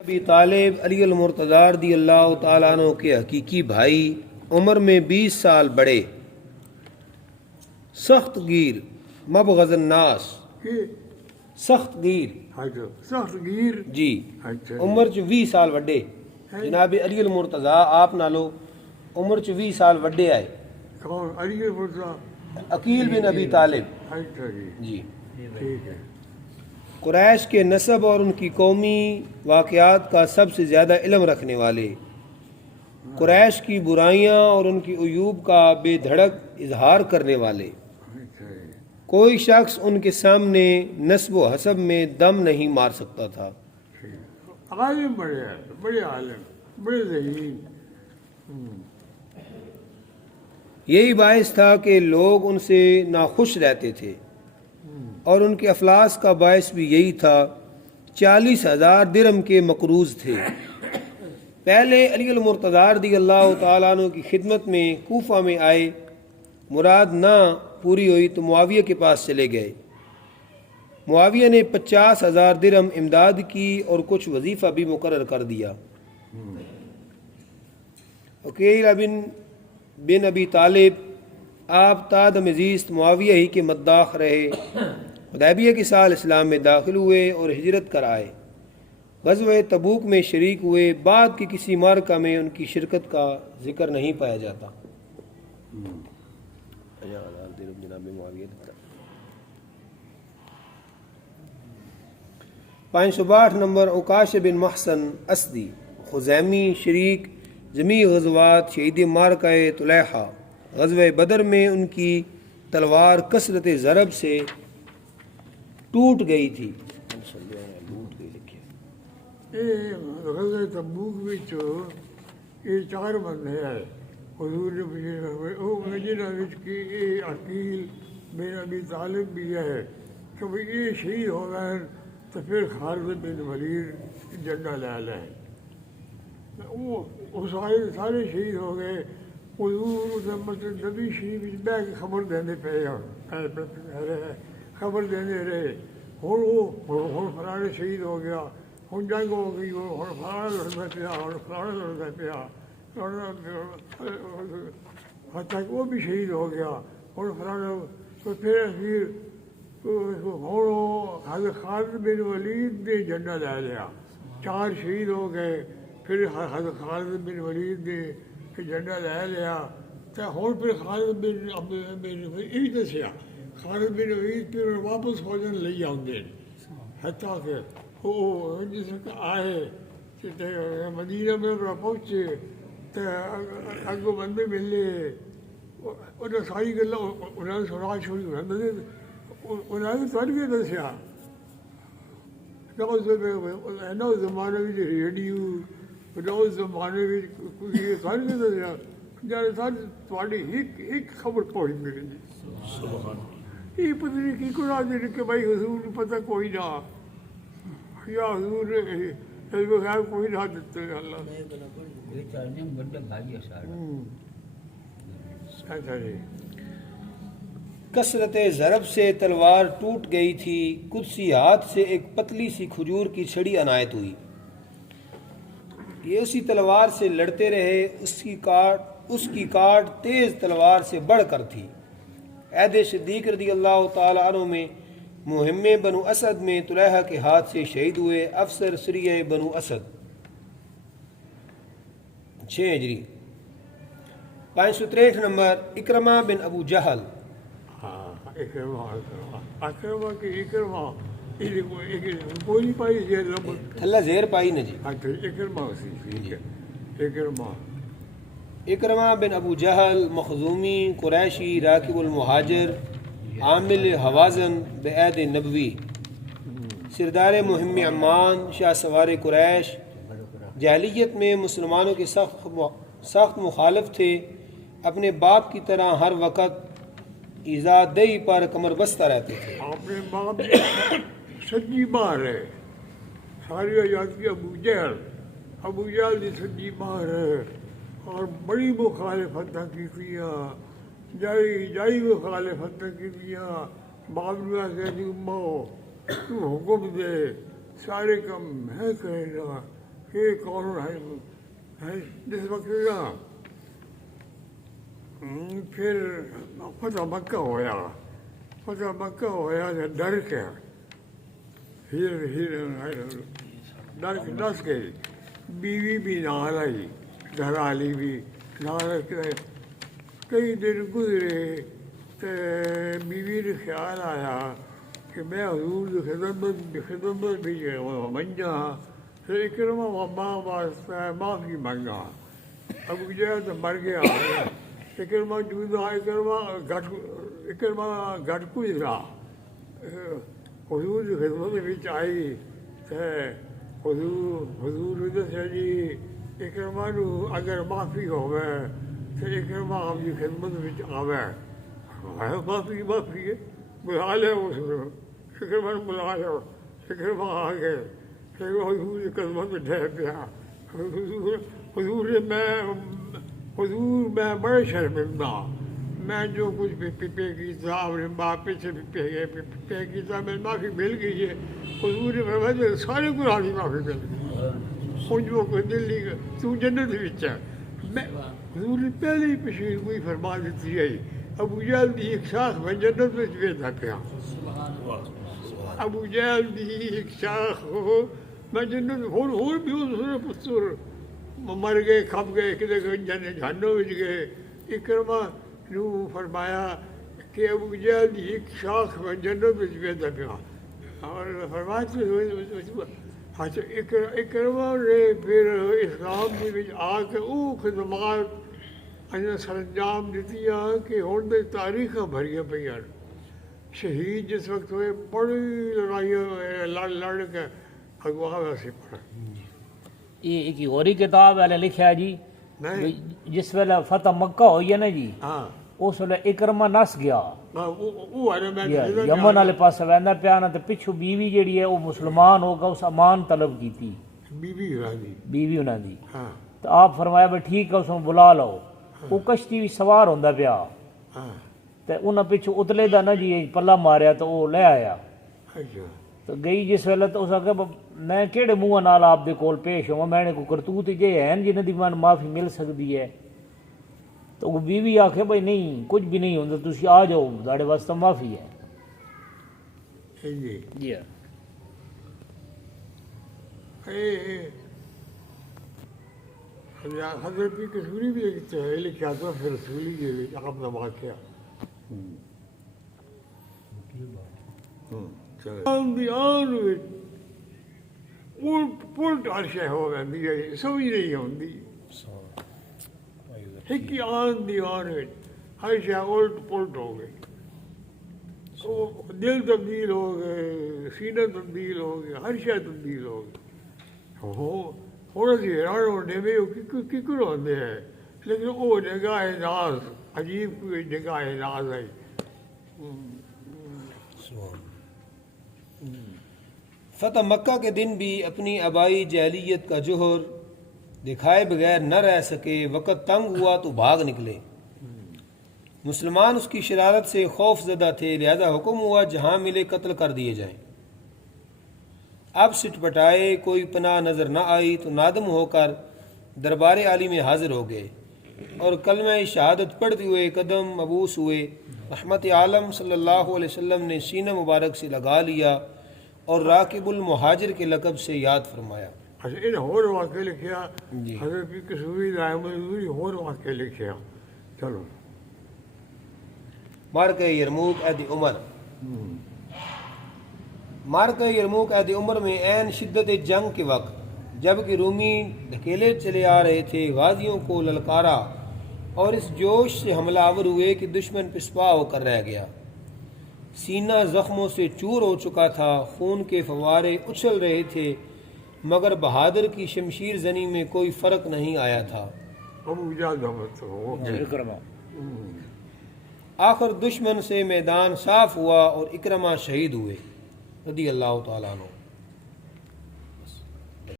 ابی طالب علی المرتضی رضی اللہ تعالیٰ عنہ کے حقیقی بھائی، عمر میں 20 سال بڑے، سخت گیر، مبغض الناس، سخت گیر، سخت گیر جی، عمر چ 20 سال وڈے جناب علی المرتضی آپ نالو عمر چ 20 سال وڈے آئے۔ کون؟ علی المرتضی؟ عقیل بن ابی طالب، اچھا جی، ٹھیک ہے۔ قریش کے نسب اور ان کی قومی واقعات کا سب سے زیادہ علم رکھنے والے، قریش کی برائیاں اور ان کی عیوب کا بے دھڑک اظہار کرنے والے، کوئی شخص ان کے سامنے نسب و حسب میں دم نہیں مار سکتا تھا۔ عالم بڑے ہیں، بڑے عالم، بڑے ذہین۔ یہی باعث تھا کہ لوگ ان سے ناخوش رہتے تھے، اور ان کے افلاس کا باعث بھی یہی تھا۔ 40,000 درہم کے مقروض تھے۔ پہلے علی المرتضی رضی اللہ تعالیٰ عنہ کی خدمت میں کوفہ میں آئے، مراد نہ پوری ہوئی تو معاویہ کے پاس چلے گئے۔ معاویہ نے 50,000 درہم امداد کی اور کچھ وظیفہ بھی مقرر کر دیا۔ عقیل بن ابی طالب آپ تادم زیست معاویہ ہی کے مداح رہے۔ حدیبیہ کے سال اسلام میں داخل ہوئے اور ہجرت کر آئے۔ غزوہ تبوک میں شریک ہوئے، بعد کی کسی معرکہ میں ان کی شرکت کا ذکر نہیں پایا جاتا۔ 562 نمبر عکاش بن محسن اسدی، خزیمی، شریک جمیع غزوات، شہید معرکہ طلیحہ۔ غزوہ بدر میں ان کی تلوار کثرت ضرب سے ٹوٹ گئی تھی۔ غزوہ تبوک وچ یہ 4 بندے آئے، حضور نے بشیر ہوئے او جنہاں وچ کہ یہ عقیل بن ابی طالب بھی ہے کہ یہ شہید ہو گئے تو پھر خالد بن ولید جنڈا لے لیں۔ وہ سارے شہید ہو گئے۔ حضور نبی شریف بہ کے خبر دینے پے، خبر دینے رہے، ہوں فلانے شہید ہو گیا، ہوں جنگ ہو گئی، ہوں فلانا لڑنا پیا، ہوں فلانا لڑنا پیا، حتیٰ کہ وہ بھی شہید ہو گیا، ہوں فلانا۔ تو پھر ہوں حضرت خالد بن ولید نے جھنڈا لے لیا، 4 شہید ہو گئے۔ پھر حضرت خالد بن ولید نے جھنڈا لے لیا تو ہوں پھر خالد بن یہ دسیا خالد بن ولید پھر واپس فوجن لے آؤندے، حتیٰ کہ وہ جس آئے مدینہ میں پہنچے تو اگوں بندے ملے، انہیں ساری گلاں انہوں نے سنا چھوڑی، انہوں نے تھوڑی بھی دسیا نہ زمانے میں ریڈیو، نہ اس زمانے میں کوئی ساری بھی دسیا، تھوڑی ایک خبر پہنچ میرے جی، یہ پتہ نہیں کی قرآن دے کہ بھائی حضور کو پتہ کوئی نہ، یا حضور نے علم غیب کوئی نہ دیتے اللہ۔ اچھا جی۔ کثرت ضرب سے تلوار ٹوٹ گئی تھی، قدسی ہاتھ سے ایک پتلی سی کھجور کی چھڑی عنایت ہوئی۔ یہ اسی تلوار سے لڑتے رہے، اس کی کاٹ تیز تلوار سے بڑھ کر تھی۔ عہد صدیق رضی اللہ تعالی عنہ میں مہم بنو اسد میں طلیحہ کے ہاتھ سے شہید ہوئے، افسر سریہ بنو اسد۔ 6 ہجری۔ 563 نمبر اکرمہ بن ابو جہل، اکرمہ کی اکرمہ کوئی نہیں پائی زیر لمبر تھلا زیر پائی نا جی۔ اچھا اکرمہ سی، ٹھیک ہے۔ اکرمہ بن ابو جہل، مخزومی، قریشی، راکب المہاجر، عامل حوازن بعہد نبوی، سردار مہم عمان، شاہ سوار قریش، جاہلیت میں مسلمانوں کے سخت مخالف تھے، اپنے باپ کی طرح ہر وقت ایذا دہی پر کمر بستہ رہتے تھے۔ اپنے باپ سچی ماں ہے، ساری آزادی ابو جہل کی سچی ماں ہے، اور بڑی مخالفت کی کیا، جائی مخالفت کی کیا۔ باپ نے کہا کہ ماں تو حکم دے، سارے کام میں کرے گا، یہ کون ہے جس وقت نا پھر فتح مکہ ہویا تو ڈر کے ڈر کے دس گئی بیوی بھی نال آئی گھر والی بھی نال کے کئی دن گزرے تو بیوی نے خیال آیا کہ میں حضور کی خدمت بھی منجا پھر اکرمہ ماں واسطے معافی منگا ابو جہل تو مر گیا اکرمہ جودا اکرمہ گھٹ گزرا حضور کی خدمت بچ آئی تو حضور نے دسیا جی اکرمہ نو اگر معافی ہوے تو اکرمہ آپ کی خدمت بچ آوے معافی ہے بلا لے اس اکرمہ نے بلا لو اکرمہ آ گئے پھر حضور کی خدمت میں ڈھہ پیا حضور میں بڑے شرمندہ میں جو کچھ بھی پے کیتا اپنے باپ پیچھے پے کیتا میں معافی مل گئی ہے حضور نے فرمایا سارے گناہ کی معافی مل گئی ہوں جو کوئی دل نہیں تو جنت وچ ہے میں حضور نے پہلے ہی پیشین گوئی فرما دیتی ہے ابو جہل دی ایک شاخ میں جنت وچ ویدا پیا ابو جہل دی ایک شاخ میں جنت ہور بھی اس پتر مر گئے کھپ گئے کدے جہنم وچ گئے اکرمہ نو فرمایا کہ ابو جہل دی ایک شاخ میں جنت وچ ویدا پیا اور فرمایا اکرمہ نے پھر اسلام دے وچ آ کے او خدمات سر انجام دیتی کہ ہن دے تاریخاں بھریاں پئیاں شہید جس وقت ہوئے بڑی لڑائیاں لڑ کے اگوا ویسے پڑا یہ ایک ہوری کتاب ہے لکھا جی جس ویلے فتح مکہ ہوئی ہے نا جی اس ویلے اکرمہ نس گیا یمن والے پاس ویندا پیا نا تے پچھو بیوی جیڑی ہے وہ مسلمان ہو گا اس امان طلب کیتی بیوی انہاں دی تو آپ فرمایا بھائی ٹھیک ہے اس کو بلا لو وہ کشتی بھی سوار ہوندا پیا تے انہاں پچھو اتلے دا نا جی پلہ ماریا تو وہ لے آیا تو گئی جس ویلے تو اس آخیا میں کہڑے منہ نال آپ دے کول پیش ہوا میں نے کوئی کرتوت جے ہیں جنہاں دی من معافی مل سکتی ہے تو وہ بیوی آخے بھائی نہیں کچھ بھی نہیں ہوندا تسی آ جاؤ تہاڈے واسطے معافی ہے جی حضرت بھی کسوری بھی لکھا تھا پھر رسولی جی آپ کا واقعہ پلٹ ہر شے ہو ویندی ہے سمجھ نہیں آتی ایک ہی آن دیوان ہر شے الٹ پلٹ ہو گئی دل تبدیل ہو گئے سینہ تبدیل ہو گیا ہر شے تبدیل ہو گئی تھوڑا سی حیران ہونے میں کیوں ہوتے ہیں لیکن وہ نگاہ ناز عجیب کوئی نگاہ ناز ہے فتح مکہ کے دن بھی اپنی آبائی جاہلیت کا جوہر دکھائے بغیر نہ رہ سکے وقت تنگ ہوا تو بھاگ نکلے مسلمان اس کی شرارت سے خوف زدہ تھے لہذا حکم ہوا جہاں ملے قتل کر دیے جائیں اب سٹ پٹائے کوئی پناہ نظر نہ آئی تو نادم ہو کر دربار عالی میں حاضر ہو گئے اور کلمہ شہادت پڑھتے ہوئے قدم مبوس ہوئے رحمت عالم صلی اللہ علیہ وسلم نے سینہ مبارک سے لگا لیا اور راکب المہاجر کے لقب سے یاد فرمایا اچھا ان ہور واقعہ لکھیا حضرت بھی کسوری دائموری ہور واقعہ لکھیا چلو مارکہ یرموک عہد عمر مارکہ یرموک عہد عمر میں عین شدت جنگ کے وقت جب کہ رومی دھکیلے چلے آ رہے تھے غازیوں کو للکارا اور اس جوش سے حملہ آور ہوئے کہ دشمن پسپا ہو کر رہ گیا سینہ زخموں سے چور ہو چکا تھا خون کے فوارے اچھل رہے تھے مگر بہادر کی شمشیر زنی میں کوئی فرق نہیں آیا تھا آخر دشمن سے میدان صاف ہوا اور اکرمہ شہید ہوئے رضی اللہ تعالیٰ عنہ